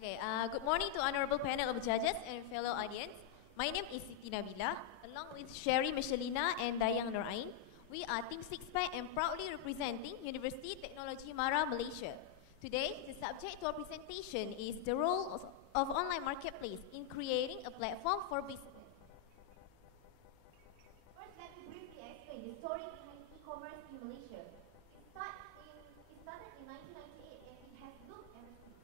Okay, good morning to honorable panel of judges and fellow audience. My name is Siti Nabila, along with Sherry Michelina and Dayang Norain. We are Team 6PAC and proudly representing University Technology Mara, Malaysia. Today, the subject to our presentation is the role of online marketplace in creating a platform for business. First, let me briefly explain the story behind e-commerce in Malaysia. It started in 1998 and it has loomed ever since.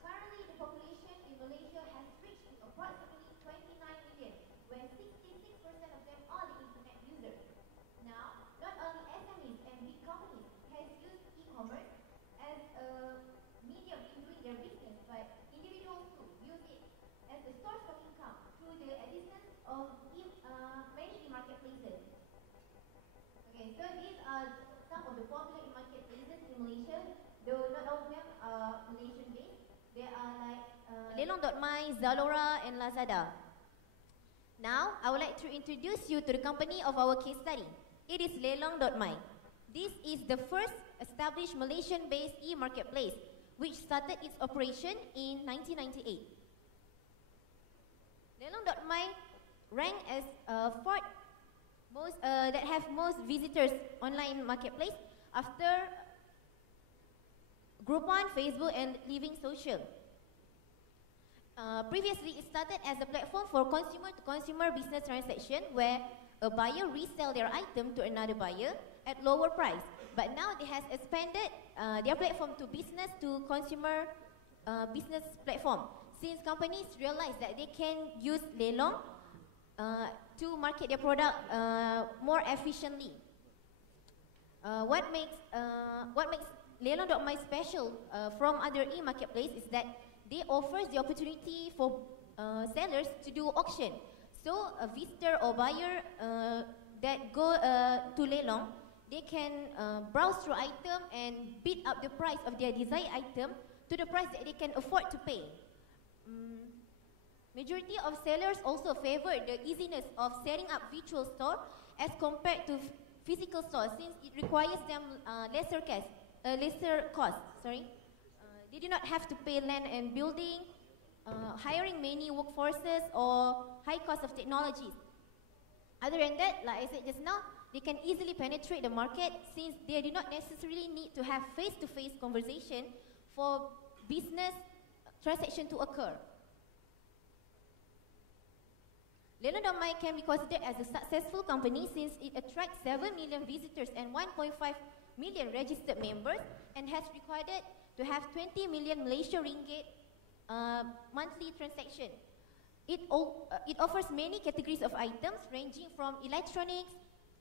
Currently, the population in Malaysia has reached approximately 29 million, where 66% of them are the internet users. Now, not only SMEs and big companies has used e-commerce as a medium in doing their business, but individuals too use it as a source of income through the existence of many e-marketplaces. Okay, so these are some of the popular e-marketplaces in Malaysia, though not all of them are Malaysian-based. They are like Lelong.my, Zalora, and Lazada. Now, I would like to introduce you to the company of our case study. It is Lelong.my. This is the first established Malaysian-based e-marketplace, which started its operation in 1998. Lelong.my ranked as fourth most that have most visitors online marketplace after Groupon, Facebook, and Living Social. Previously, it started as a platform for consumer-to-consumer business transaction where a buyer resell their item to another buyer at lower price. But now it has expanded their platform to business-to-consumer business platform, since companies realize that they can use Lelong to market their product more efficiently. What makes Lelong.my special from other e-marketplace is that they offers the opportunity for sellers to do auction. So a visitor or buyer that go to Lelong, they can browse through item and bid up the price of their desired item to the price that they can afford to pay. Majority of sellers also favor the easiness of setting up virtual store as compared to physical stores, since it requires them lesser cost. They do not have to pay land and building, hiring many workforces, or high cost of technologies. Other than that, like I said just now, they can easily penetrate the market since they do not necessarily need to have face-to-face conversation for business transaction to occur. Lelong.my can be considered as a successful company since it attracts 7 million visitors and 1.5 million registered members and has recorded to have 20 million Malaysian ringgit monthly transaction. It offers many categories of items ranging from electronics,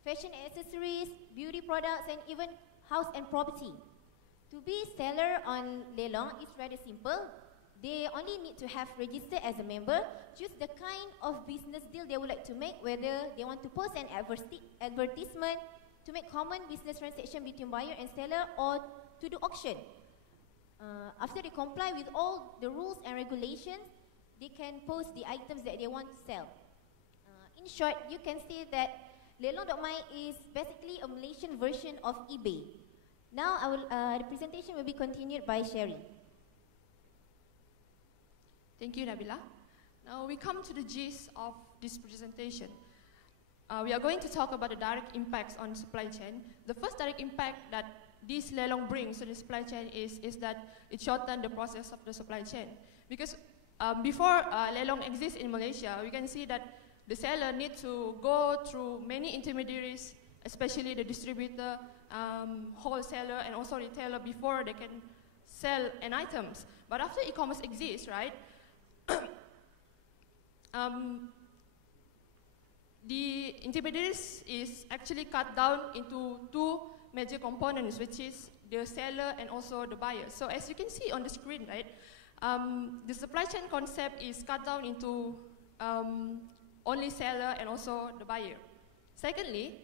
fashion accessories, beauty products, and even house and property. To be seller on Lelong is rather simple. They only need to have registered as a member, choose the kind of business deal they would like to make, whether they want to post an advertisement, to make common business transaction between buyer and seller, or to do auction. After they comply with all the rules and regulations, they can post the items that they want to sell. In short, you can say that Lelong.my is basically a Malaysian version of eBay. Now, the presentation will be continued by Sherry. Thank you, Nabila. Now we come to the gist of this presentation. We are going to talk about the direct impacts on supply chain. The first direct impact that this Lelong brings to the supply chain is that it shortens the process of the supply chain. Because before Lelong exists in Malaysia, we can see that the seller needs to go through many intermediaries, especially the distributor, wholesaler, and also retailer before they can sell an items. But after e-commerce exists, right? The intermediaries is actually cut down into two major components, which is the seller and also the buyer. So as you can see on the screen, right, the supply chain concept is cut down into only seller and also the buyer. Secondly,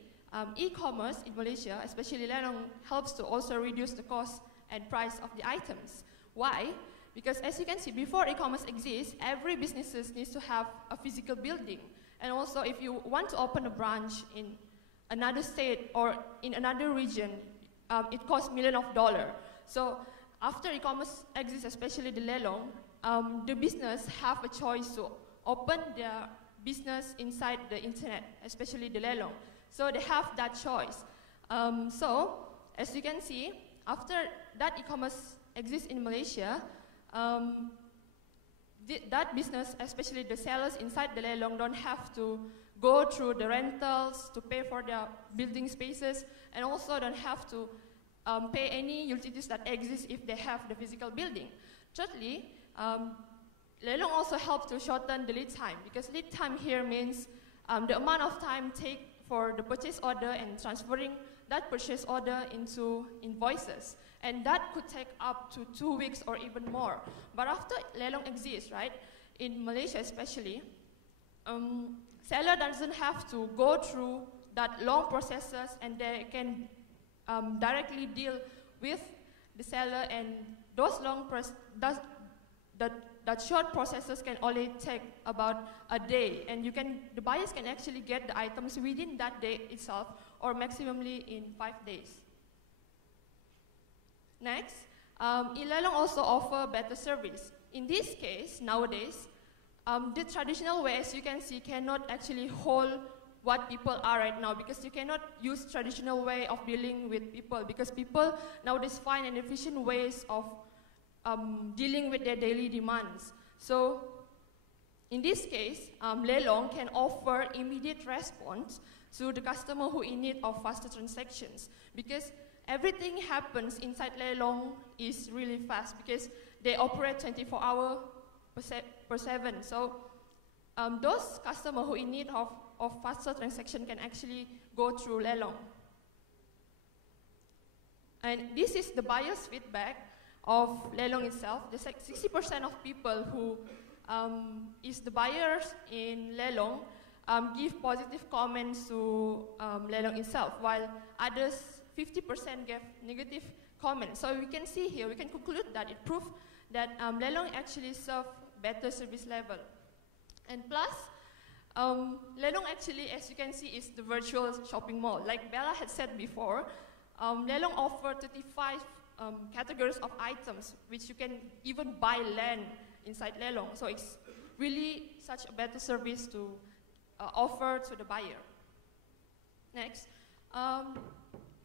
e-commerce in Malaysia, especially Lelong, helps to also reduce the cost and price of the items. Why? Because as you can see, before e-commerce exists, every business needs to have a physical building. And also, if you want to open a branch in another state or in another region, it costs millions of dollars. So after e-commerce exists, especially the Lelong, the business have a choice to open their business inside the internet, especially the lelong. So they have that choice. So as you can see, after that e-commerce exists in Malaysia, that business, especially the sellers inside the lelong, don't have to go through the rentals to pay for their building spaces, and also don't have to pay any utilities that exist if they have the physical building. Thirdly, lelong also helps to shorten the lead time, because lead time here means the amount of time take for the purchase order and transferring that purchase order into invoices. And that could take up to 2 weeks or even more. But after lelong exists, right, in Malaysia especially, seller doesn't have to go through that long processes, and they can directly deal with the seller, and those that short processes can only take about a day, and the buyers can actually get the items within that day itself, or maximally in 5 days. Next, e-lelong also offer better service. In this case, nowadays, the traditional way, as you can see, cannot actually hold what people are right now, because you cannot use traditional way of dealing with people, because people nowadays find an efficient ways of dealing with their daily demands. So in this case, lelong can offer immediate response to the customer who in need of faster transactions, because everything happens inside lelong is really fast, because they operate 24 hours per 7. So those customers who in need of faster transaction can actually go through lelong. And this is the buyer's feedback of lelong itself. There's like 60% of people who is the buyers in lelong give positive comments to lelong itself, while others, 50% gave negative comments. So we can see here, we can conclude that it proves that lelong actually serve better service level. And plus, lelong actually, as you can see, is the virtual shopping mall. Like Bella had said before, lelong offer 35 categories of items, which you can even buy land inside lelong. So it's really such a better service to offer to the buyer. Next,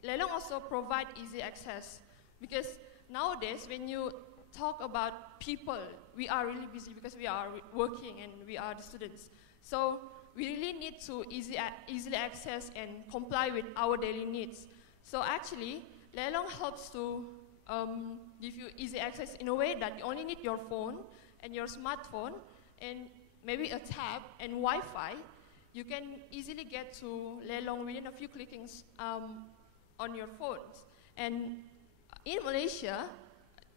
lelong also provide easy access, because nowadays when you talk about people, we are really busy because we are working and we are the students. So we really need to easily access and comply with our daily needs. So actually, lelong helps to give you easy access in a way that you only need your phone and your smartphone and maybe a tab and Wi-Fi. You can easily get to lelong within a few clickings on your phones. And in Malaysia,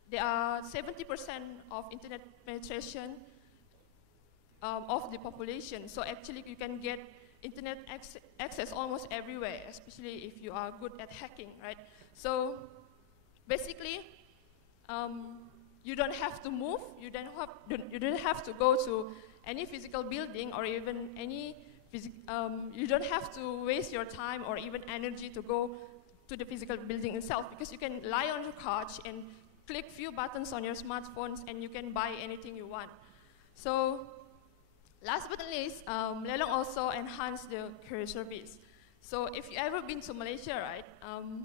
there are 70% of internet penetration of the population. So actually you can get internet access almost everywhere, especially if you are good at hacking, right? So basically, you don't have to move, you don't have to go to any physical building or even any, you don't have to waste your time or even energy to go to the physical building itself, because you can lie on your couch and click few buttons on your smartphones and you can buy anything you want. So last but not least, lelong also enhance the courier service. So if you ever been to Malaysia, right,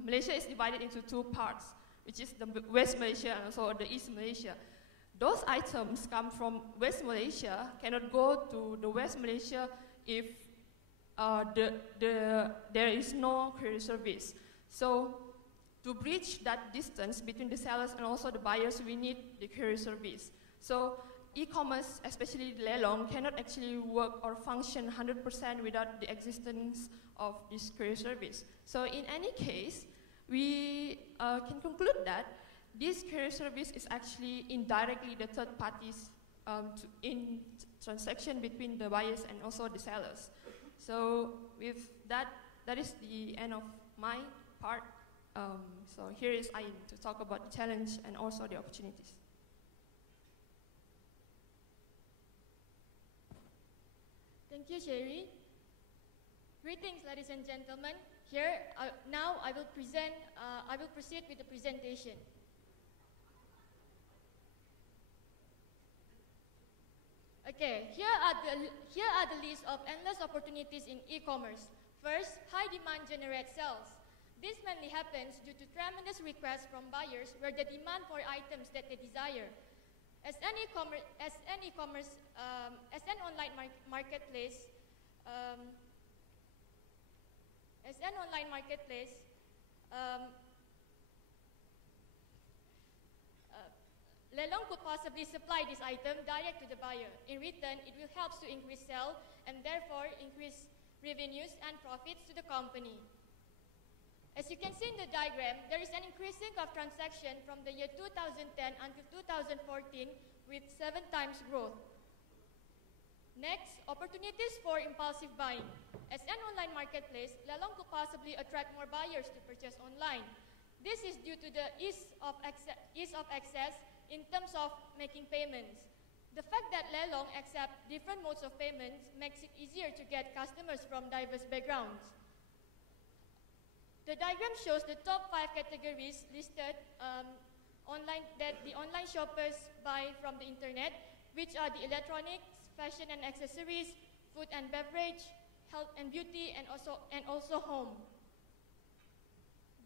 Malaysia is divided into 2 parts, which is the West Malaysia and also the East Malaysia. Those items come from West Malaysia cannot go to the West Malaysia if there is no courier service. So to bridge that distance between the sellers and also the buyers, we need the courier service. So e-commerce, especially lelong, cannot actually work or function 100% without the existence of this courier service. So in any case, we can conclude that this courier service is actually indirectly the third parties in transaction between the buyers and also the sellers. So with that, that is the end of my part. So here is Ain to talk about the challenge and also the opportunities. Thank you, Sherry. Greetings, ladies and gentlemen. Here, now I will proceed with the presentation. Okay, here are the list of endless opportunities in e-commerce. First, high demand generates sales. This mainly happens due to tremendous requests from buyers where the demand for items that they desire. As an online marketplace, Lelong could possibly supply this item direct to the buyer. In return, it will help to increase sales and therefore increase revenues and profits to the company. As you can see in the diagram, there is an increasing of transaction from the year 2010 until 2014 with 7 times growth. Next, opportunities for impulsive buying. As an online marketplace, Lelong could possibly attract more buyers to purchase online. This is due to the ease of access in terms of making payments. The fact that Lelong accepts different modes of payments makes it easier to get customers from diverse backgrounds. The diagram shows the top 5 categories listed online that the online shoppers buy from the internet, which are the electronics, fashion and accessories, food and beverage, health and beauty, and also home.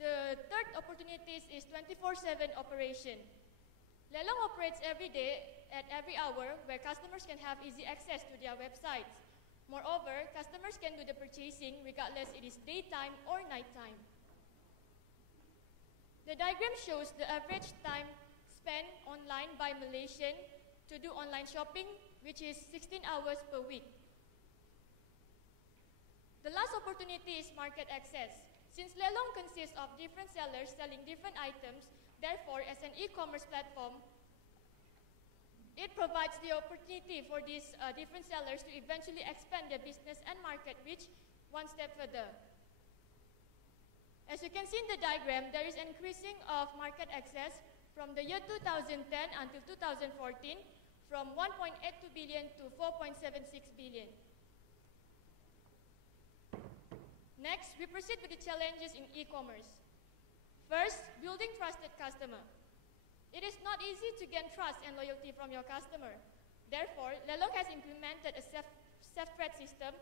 The third opportunities is 24/7 operation. Lelong operates every day at every hour where customers can have easy access to their websites. Moreover, customers can do the purchasing regardless it is daytime or nighttime. The diagram shows the average time spent online by Malaysian to do online shopping, which is 16 hours per week. The last opportunity is market access. Since Lelong consists of different sellers selling different items, therefore, as an e-commerce platform, it provides the opportunity for these different sellers to eventually expand their business and market reach one step further. As you can see in the diagram, there is an increasing of market access from the year 2010 until 2014 from 1.82 billion to 4.76 billion. Next, we proceed with the challenges in e-commerce. First, building trusted customer. It is not easy to gain trust and loyalty from your customer. Therefore, Lelong has implemented a self-threat system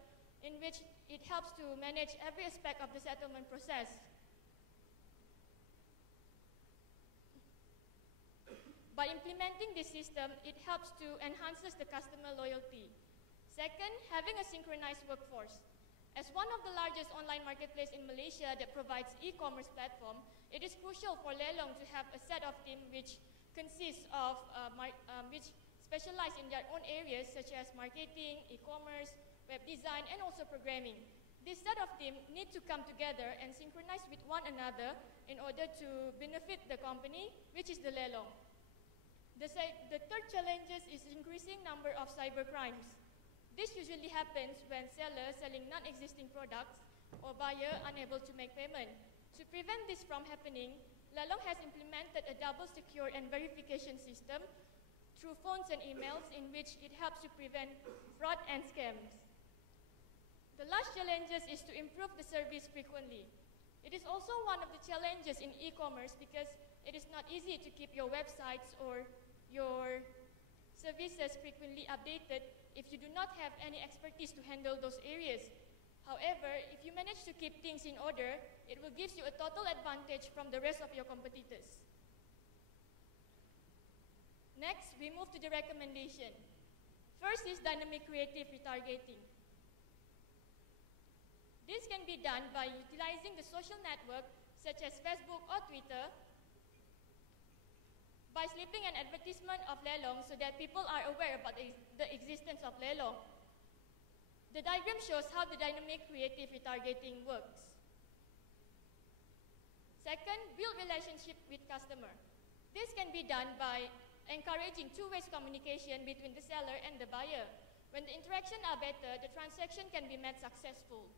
in which it helps to manage every aspect of the settlement process. By implementing this system, it helps to enhance the customer loyalty. Second, having a synchronized workforce. As one of the largest online marketplaces in Malaysia that provides e-commerce platform, it is crucial for Lelong to have a set of team which consists of which specialize in their own areas such as marketing, e-commerce, web design, and also programming. This set of team need to come together and synchronize with one another in order to benefit the company, which is the Lelong. The third challenge is increasing number of cyber crimes. This usually happens when seller selling non-existing products or buyer unable to make payment. To prevent this from happening, Lelong has implemented a double secure and verification system through phones and emails in which it helps to prevent fraud and scams. The last challenges is to improve the service frequently. It is also one of the challenges in e-commerce because it is not easy to keep your websites or your services frequently updated if you do not have any expertise to handle those areas. However, if you manage to keep things in order, it will give you a total advantage from the rest of your competitors. Next, we move to the recommendation. First is dynamic creative retargeting. This can be done by utilizing the social network such as Facebook or Twitter, by slipping an advertisement of Lelong so that people are aware about the existence of Lelong. The diagram shows how the dynamic creative retargeting works. Second, build relationship with customer. This can be done by encouraging two-way communication between the seller and the buyer. When the interaction are better, the transaction can be made successful.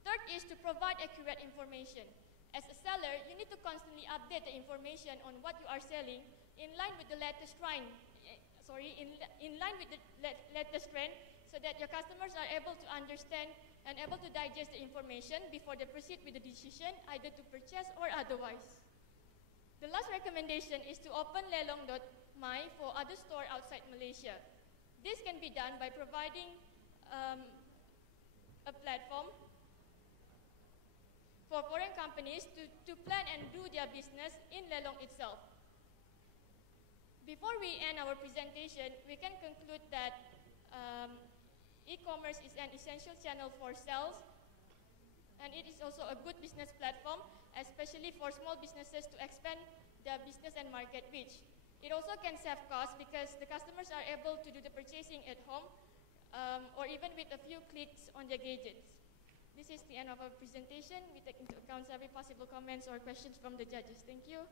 Third is to provide accurate information. As a seller, you need to constantly update the information on what you are selling in line with the latest trend, so that your customers are able to understand and able to digest the information before they proceed with the decision either to purchase or otherwise. The last recommendation is to open lelong.my for other stores outside Malaysia. This can be done by providing a platform for foreign companies to plan and do their business in Lelong itself. Before we end our presentation, we can conclude that e-commerce is an essential channel for sales, and it is also a good business platform, especially for small businesses to expand their business and market reach. It also can save costs because the customers are able to do the purchasing at home or even with a few clicks on their gadgets. This is the end of our presentation. We take into account every possible comments or questions from the judges. Thank you.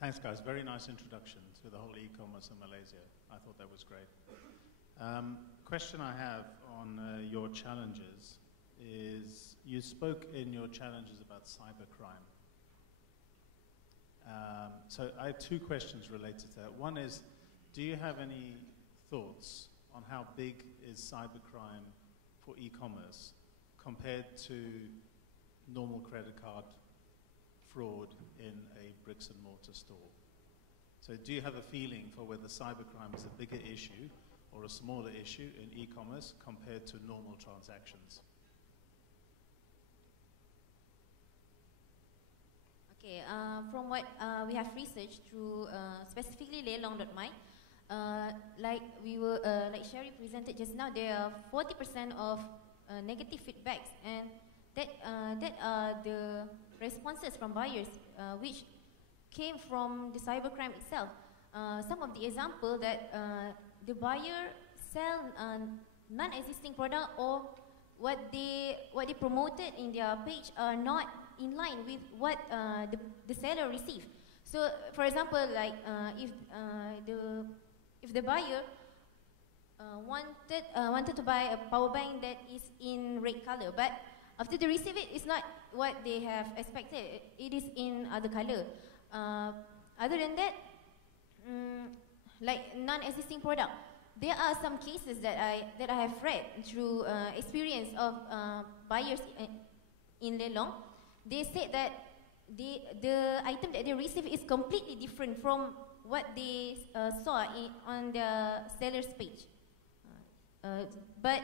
Thanks, guys. Very nice introduction to the whole e-commerce in Malaysia. I thought that was great. Question I have on your challenges is, you spoke in your challenges about cybercrime. So I have two questions related to that. One is, do you have any thoughts on how big is cybercrime for e-commerce compared to normal credit card fraud in a bricks and mortar store? So do you have a feeling for whether cybercrime is a bigger issue or a smaller issue in e-commerce compared to normal transactions? Okay, from what we have researched through specifically Lelong.my, like Sherry presented just now, there are 40% of negative feedbacks, and that are the responses from buyers, which came from the cybercrime itself. Some of the example that the buyer sell non-existing product, or what they promoted in their page are not in line with what the seller received. So, for example, like if the buyer wanted to buy a power bank that is in red color, but after they receive it, it's not what they have expected. It is in other color. Other than that, like non-existing product, there are some cases that I have read through experience of buyers in Lelong. They said that the item that they received is completely different from what they saw on the seller's page. But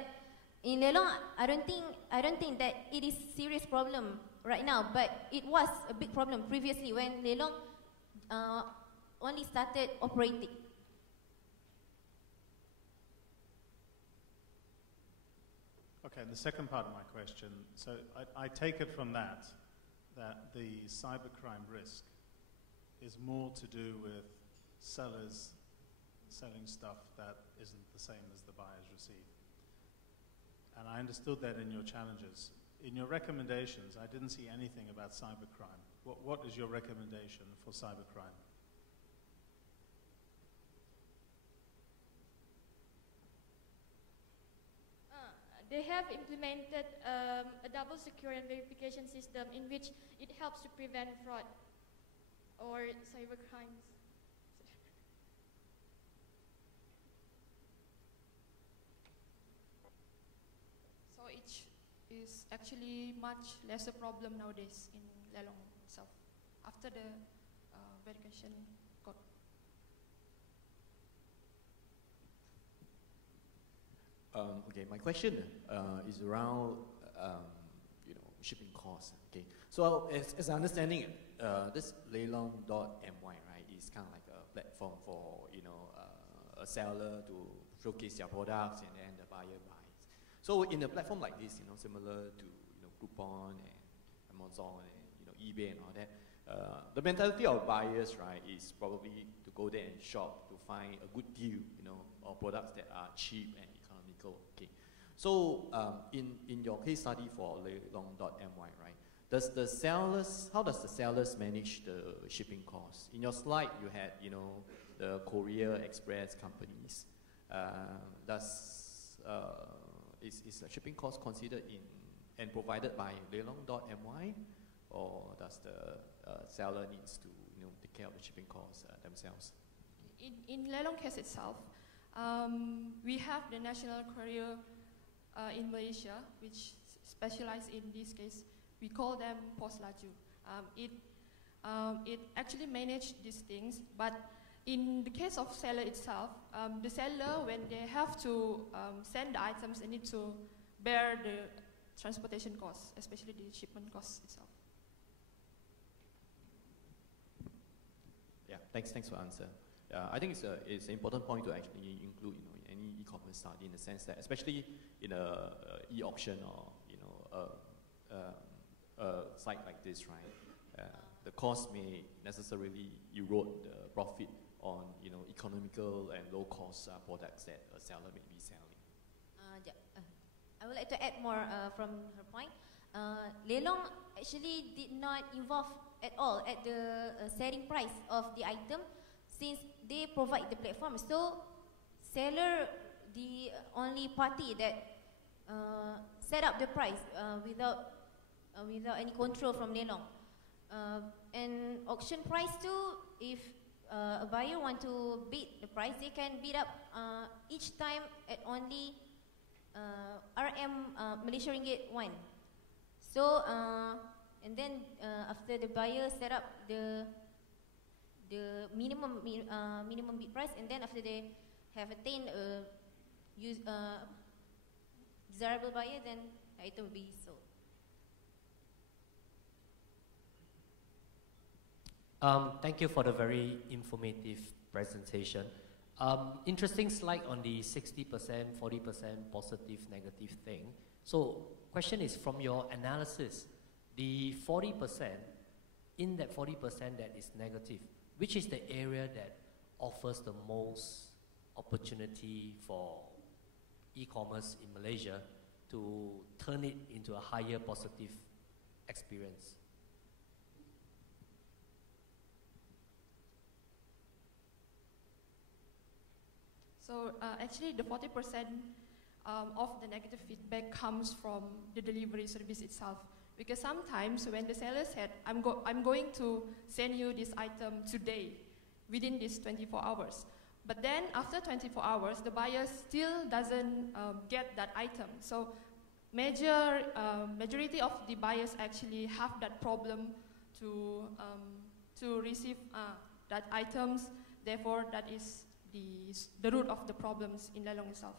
in Lelong, I don't think that it is serious problem right now. But it was a big problem previously when Lelong only started operating. Okay, and the second part of my question, so I take it from that the cybercrime risk is more to do with sellers selling stuff that isn't the same as the buyers receive. And I understood that in your challenges. In your recommendations, I didn't see anything about cybercrime. What is your recommendation for cybercrime? They have implemented a double secure and verification system in which it helps to prevent fraud or cyber crimes. So it is actually much less a problem nowadays in Lelong itself after the verification code. Okay, my question is around shipping costs. Okay, so as I'm understanding it, this Lelong.my, right, is kind of like a platform for a seller to showcase their products and then the buyer buys. So in a platform like this, similar to Groupon and Amazon and eBay and all that, the mentality of buyers, right, is probably to go there and shop to find a good deal, or products that are cheap and economical. Okay, so in your case study for Lelong.my, right, how does the sellers manage the shipping costs? In your slide, you had the courier express companies. Is the shipping cost considered in and provided by Lelong.my, or does the seller needs to take care of the shipping costs themselves? In Lelong case itself, We have the national courier in Malaysia, which specialize in this case. We call them Pos Laju. It actually manages these things, but in the case of seller itself, the seller, when they have to send the items, they need to bear the transportation costs, especially the shipment costs itself. Yeah, thanks for the answer. I think it's an important point to actually include, any e-commerce study, in the sense that, especially in a e-auction or a site like this, right? The cost may necessarily erode the profit on economical and low-cost products that a seller may be selling. I would like to add more from her point. Lelong actually did not involve at all at the selling price of the item, since they provide the platform. So seller, the only party that set up the price without any control from Lelong. And auction price too, if a buyer want to bid the price, they can bid up each time at only Malaysia Ringgit 1. So and then after the buyer set up the minimum bid price, and then after they have attained desirable buyer, then the item will be sold. Thank you for the very informative presentation. Interesting slide on the 60%, 40% positive, negative thing. So question is, from your analysis, the 40%, in that 40% that is negative, which is the area that offers the most opportunity for e-commerce in Malaysia to turn it into a higher positive experience? So actually the 40% of the negative feedback comes from the delivery service itself. Because sometimes when the seller said, I'm going to send you this item today, within these 24 hours. But then after 24 hours, the buyer still doesn't get that item. So majority of the buyers actually have that problem to receive that items. Therefore, that is the root of the problems in Lelong itself.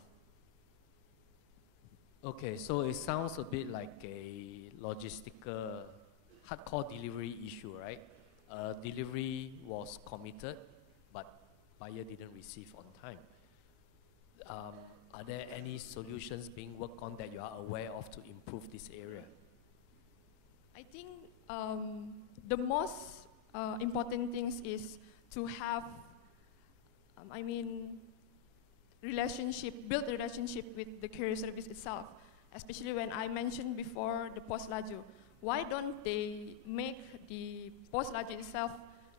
Okay, so it sounds a bit like a logistical hardcore delivery issue, right? Delivery was committed, but buyer didn't receive on time. Are there any solutions being worked on that you are aware of to improve this area? I think the most important things is to have build a relationship with the courier service itself, especially when I mentioned before the Pos Laju. Why don't they make the Pos Laju itself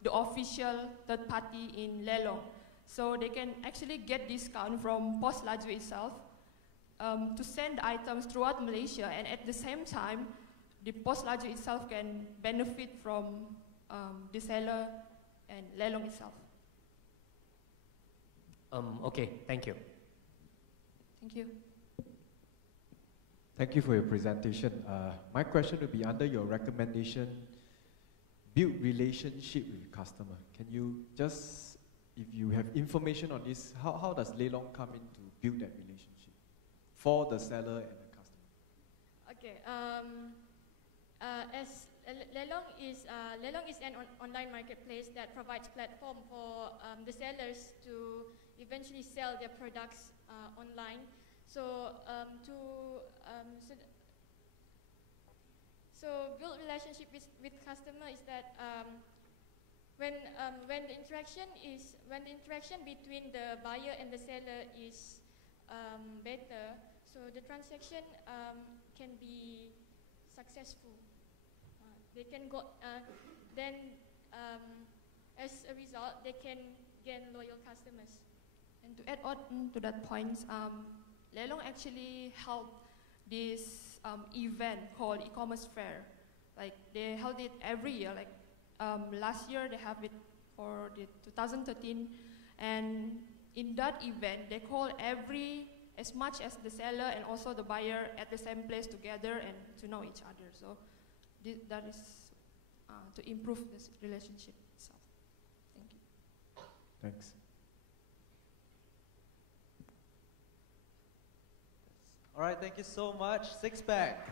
the official third party in Lelong? So they can actually get discount from Pos Laju itself to send items throughout Malaysia, and at the same time, the Pos Laju itself can benefit from the seller and Lelong itself. Okay, thank you. Thank you. Thank you for your presentation. My question would be, under your recommendation, build relationship with customer. Can you just, if you have information on this, how does Lelong come in to build that relationship for the seller and the customer? Okay. As Lelong is an online marketplace that provides platform for the sellers to eventually sell their products online. So so build relationship with customer is that when the interaction between the buyer and the seller is better, so the transaction can be successful. They can go as a result, they can gain loyal customers. And to add on to that point, Lelong actually held this event called e-commerce fair. Like they held it every year. Like last year they have it for the 2013, and in that event, they call as much as the seller and also the buyer at the same place together and to know each other. So that is to improve this relationship itself. Thank you. Thanks. All right, thank you so much. Six pack.